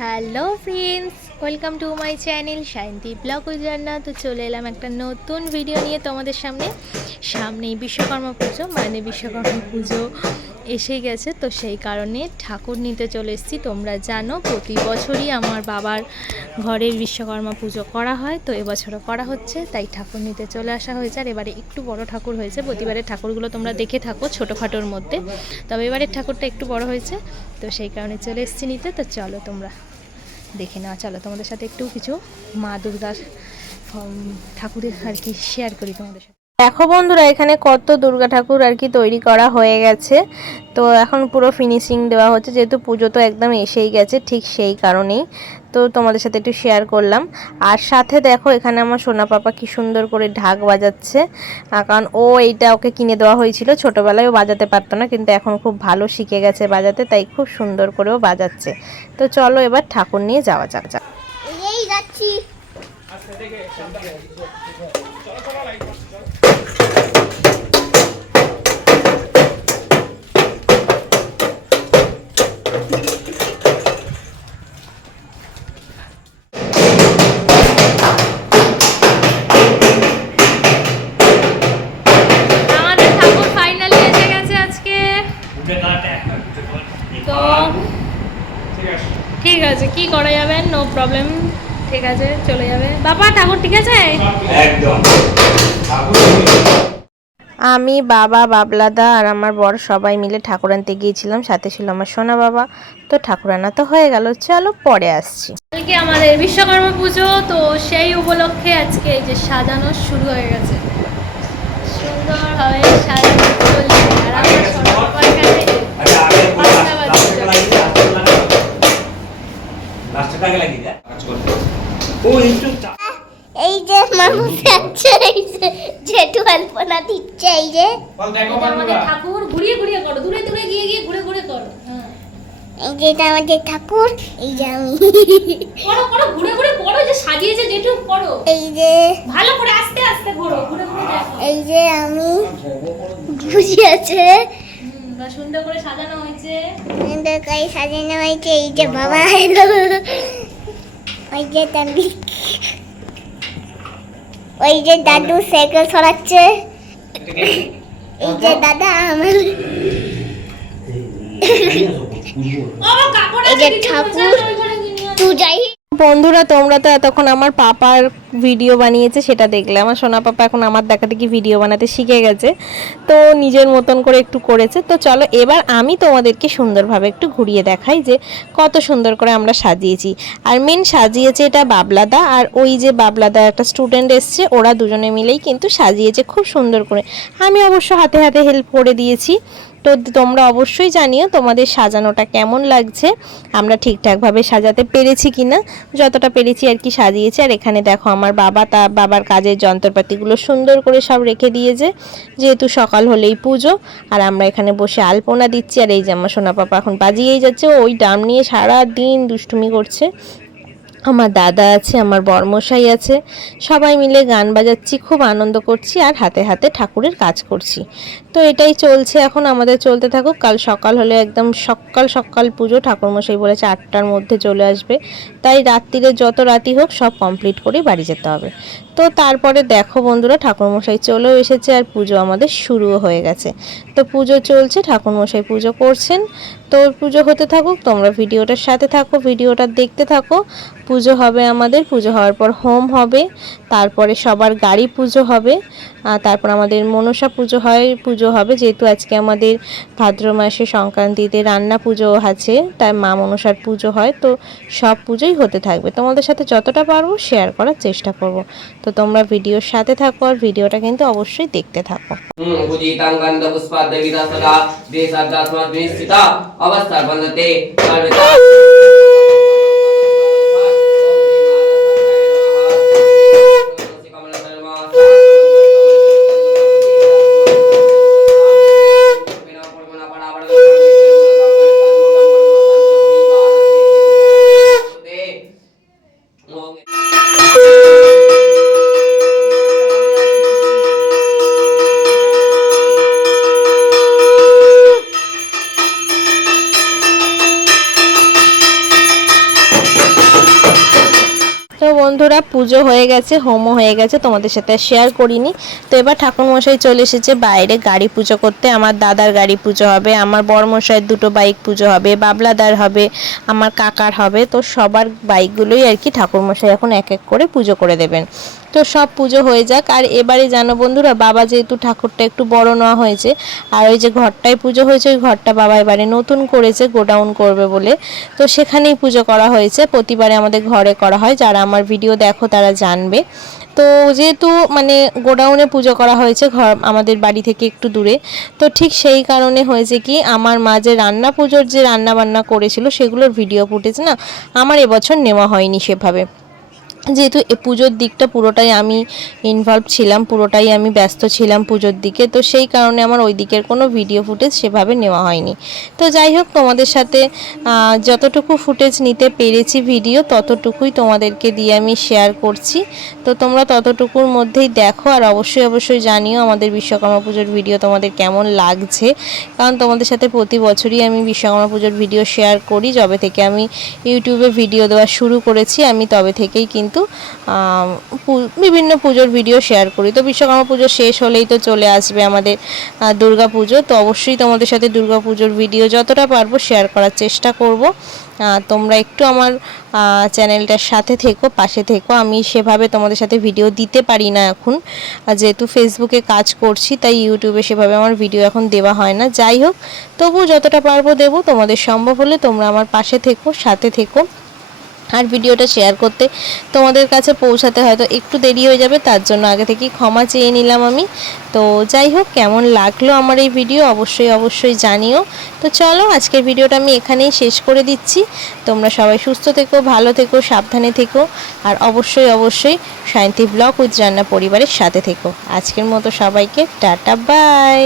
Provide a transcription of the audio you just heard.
Hello friends, welcome to my channel Shayanti blog উজান্না তো চলে এলাম একটা নতুন ভিডিও নিয়ে তোমাদের সামনে। সামনেই বিশ্বকর্মা পুজো মানে বিশ্বকর্মা পুজো। এসে গেছে, তো সেই কারণে ঠাকুর নিতে চলে এসেছি। তোমরা জানো, প্রতি বছরই আমার বাবার ঘরের বিশ্বকর্মা পুজো করা হয়, তো এবছরও করা হচ্ছে, তাই ঠাকুর নিতে চলে আসা হয়েছে। আর এবারে একটু বড় ঠাকুর হয়েছে, প্রতিবারের ঠাকুরগুলো তোমরা দেখে থাকো ছোটোখাটোর মধ্যে। তবে এবারের ঠাকুরটা একটু বড় হয়েছে, তো সেই কারণে চলে এসেছি নিতে। তো চলো তোমরা দেখে নেওয়া চলো তোমাদের সাথে একটু কিছু মা দুর্গার ঠাকুরের আর কি শেয়ার করি তোমাদের সাথে। দেখো বন্ধুরা, এখানে কত দুর্গা ঠাকুর আর কি তৈরি করা হয়ে গেছে। তো এখন পুরো ফিনিশিং দেওয়া হচ্ছে, যেহেতু পুজো তো একদম এসেই গেছে, ঠিক সেই কারণেই। তো তোমাদের সাথে একটু শেয়ার করলাম। আর সাথে দেখো, এখানে আমার সোনা পাপা কি সুন্দর করে ঢাক বাজাচ্ছে। কারণ ও এইটা ওকে কিনে দেওয়া হয়েছিল, ছোটোবেলায় ও বাজাতে পারতো না, কিন্তু এখন খুব ভালো শিখে গেছে বাজাতে, তাই খুব সুন্দর করেও বাজাচ্ছে। তো চলো এবার ঠাকুর নিয়ে যাওয়া যাক যাক। যাচ্ছি। প্রবলেম ঠিক আছে চলে যাবে। বাবা ঠাকুর ঠিক আছে? একদম। আমি বাবা বাবলাদা আর আমার বর সবাই মিলে ঠাকুর আনতে গিয়েছিলাম সাথে ছিল আমার সোনা বাবা। তো ঠাকুর আনা তো হয়ে গেল চলো পরে আসছি। কালকে আমাদের বিশ্বকর্মা পুজো তো সেই উপলক্ষে আজকে এই যে সাজানো শুরু হয়ে গেছে। সুন্দরভাবে সাজানো চলছে। আর আমার লাস্টে আগে লাগিয়ে দে কাজ করতে ও একটু চা- এই যে মানুষ আছে এই যে জেঠু আলপনা দিচ্ছে এই যে। আমাদের ঠাকুর ঘুরিয়ে ঘুরিয়ে করো। দূরে দূরে গিয়ে গিয়ে ঘুরে ঘুরে করো। হ্যাঁ। এই যে এটা আমাদের ঠাকুর এই যে আমি। করো করো ঘুরে ঘুরে করো যে সাজিয়েছে যেটু করো। এই যে। ভালো করে আস্তে আস্তে ঘোরো ঘুরে ঘুরে দেখো। এই যে আমি। বুঝি আছে বা সুন্দর করে সাজানো হয়েছে। সুন্দর করে সাজানো হয়েছে এই যে বাবা এলো। ওই যে তান্ডি ওই যে দাদু সাইকেল সরাচ্ছে এই যে দাদা আমার। এই যে ঠাকুর। তুই যাই বন্ধুরা, তোমরা তো এতক্ষণ আমার পাপার ভিডিও বানিয়েছে, সেটা দেখলে। আমার সোনা পাপা এখন আমার দেখাতে কি ভিডিও বানাতে শিখে গেছে। তো নিজের মতন করে একটু করেছে। তো চলো, এবার আমি তোমাদেরকে সুন্দরভাবে একটু ঘুরিয়ে দেখাই যে কত সুন্দর করে আমরা সাজিয়েছি। আর মেন সাজিয়েছে এটা বাবলাদা, আর ওই যে বাবলাদা একটা স্টুডেন্ট এসছে, ওরা দুজনে মিলেই কিন্তু সাজিয়েছে খুব সুন্দর করে। আমি অবশ্য হাতে হাতে হেল্প করে দিয়েছি। তো তোমরা অবশ্যই জানিও তোমাদের সাজানোটা কেমন লাগছে, আমরা ঠিকঠাকভাবে সাজাতে পেরেছি কিনা। যতটা পেরেছি আর কি সাজিয়েছি। আর এখানে দেখো আমার বাবা তা বাবার কাজের যন্ত্রপাতিগুলো সুন্দর করে সব রেখে দিয়েছে। যেহেতু সকাল হলেই পুজো, আর আমরা এখানে বসে আলপনা দিচ্ছি। আর এই যে আমার সোনা পাপা এখন বাজিয়েই যাচ্ছে। ওই ডাম নিয়ে সারা দিন দুষ্টুমি করছে। আমার দাদা আছে, আমার বর্মশাই আছে, সবাই মিলে গান বাজাচ্ছি, খুব আনন্দ করছি আর হাতে হাতে ঠাকুরের কাজ করছি। তো এটাই চলছে এখন, আমাদের চলতে থাকুক, কাল সকাল হলে একদম সকাল সকাল পুজো, ঠাকুরমশাই বলেছে আটটার মধ্যে চলে আসবে। তাই রাত্রিরে যত রাতি হোক সব কমপ্লিট করে বাড়ি যেতে হবে। তো তারপরে দেখো বন্ধুরা, ঠাকুরমশাই চলেও এসেছে আর পুজো আমাদের শুরুও হয়ে গেছে। তো পুজো চলছে, ঠাকুরমশাই পুজো করছেন। তো পুজো হতে থাকুক, তোমরা ভিডিওটার সাথে থাকো, ভিডিওটা দেখতে থাকো। পুজো হবে আমাদের, পুজো হওয়ার পর হোম হবে, তারপরে সবার গাড়ি পুজো হবে তারপর আমাদের মনসা পুজো হয়, পুজো হবে। যেহেতু আজকে আমাদের ভাদ্র মাসে সংক্রান্তিতে রান্না পুজো আছে, তাই মা মনসার পুজো হয়, তো সব পুজোই হতে থাকবে। তোমাদের সাথে যতটা পারব শেয়ার করার চেষ্টা করব। তো তোমরা ভিডিওর সাথে থাকো আর ভিডিওটা কিন্তু অবশ্যই দেখতে থাকো। अवस्था बनते বন্ধুরা, পুজো হয়ে গেছে, হোমও হয়ে গেছে, তোমাদের সাথে শেয়ার করিনি। তো এবার ঠাকুরমশাই চলে এসেছে বাইরে গাড়ি পুজো করতে। আমার দাদার গাড়ি পুজো হবে, আমার বড়মশাইয়ের দুটো বাইক পুজো হবে, বাবলাদার হবে, আমার কাকার হবে। তো সবার বাইকগুলোই আর কি ঠাকুরমশাই এখন এক এক করে পুজো করে দেবেন। তো সব পুজো হয়ে যাক। আর এবারে জানো বন্ধুরা, বাবা যেহেতু ঠাকুরটা একটু বড় নেওয়া হয়েছে, আর ওই যে ঘরটায় পুজো হয়েছে, ওই ঘরটা বাবা এবারে নতুন করেছে, গোডাউন করবে বলে। তো সেখানেই পুজো করা হয়েছে, প্রতিবারে আমাদের ঘরে করা হয়। যারা আমার ভিডিও দেখো তারা জানবে। তো যেহেতু মানে গোডাউনে পুজো করা হয়েছে, ঘর আমাদের বাড়ি থেকে একটু দূরে, তো ঠিক সেই কারণে হয়েছে কি, আমার মা যে রান্না পুজোর যে রান্না বান্না করেছিল, সেগুলোর ভিডিও ফুটেজ না আমার এবছর নেওয়া হয়নি সেভাবে। যেহেতু এ পুজোর দিকটা পুরোটাই আমি ইনভলভ ছিলাম, পুরোটাই আমি ব্যস্ত ছিলাম পুজোর দিকে, তো সেই কারণে আমার ওই দিকের কোনো ভিডিও ফুটেজ সেভাবে নেওয়া হয়নি। তো যাই হোক, তোমাদের সাথে যতটুকু ফুটেজ নিতে পেরেছি ভিডিও ততটুকুই তোমাদেরকে দিয়ে আমি শেয়ার করছি। তো তোমরা ততটুকুর মধ্যেই দেখো আর অবশ্যই অবশ্যই জানিও আমাদের বিশ্বকর্মা পুজোর ভিডিও তোমাদের কেমন লাগছে। কারণ তোমাদের সাথে প্রতি বছরই আমি বিশ্বকর্মা পুজোর ভিডিও শেয়ার করি। যবে থেকে আমি ইউটিউবে ভিডিও দেওয়া শুরু করেছি, আমি তবে থেকেই কিন্তু পু- বিভিন্ন পুজোর ভিডিও শেয়ার করি। তো বিশ্বকর্মা পুজো শেষ হলেই তো চলে আসবে আমাদের দুর্গা পুজো। তো অবশ্যই তোমাদের সাথে দুর্গা পুজোর ভিডিও যতটা পারব শেয়ার করার চেষ্টা করব। তোমরা একটু আমার চ্যানেলটার সাথে থেকো, পাশে থেকো। আমি সেভাবে তোমাদের সাথে ভিডিও দিতে পারি না এখন। যেহেতু ফেসবুকে কাজ করছি, তাই ইউটিউবে সেভাবে আমার ভিডিও এখন দেওয়া হয় না। যাই হোক তবু যতটা পারব দেবো। তোমাদের সম্ভব হলে তোমরা আমার পাশে থেকো, সাথে থেকো। আর ভিডিওটা শেয়ার করতে তোমাদের কাছে পৌঁছাতে হয়তো একটু দেরি হয়ে যাবে, তার জন্য আগে থেকেই ক্ষমা চেয়ে নিলাম আমি। তো যাই হোক, কেমন লাগল আমার এই ভিডিও অবশ্যই অবশ্যই জানিও। তো চলো, আজকের ভিডিওটা আমি এখানেই শেষ করে দিচ্ছি। তোমরা সবাই সুস্থ থেকো, ভালো থেকো, সাবধানে থেকো, আর অবশ্যই অবশ্যই শান্তি ব্লগ উইথ রান্না পরিবারের সাথে থেকো। আজকের মতো সবাইকে টাটা বাই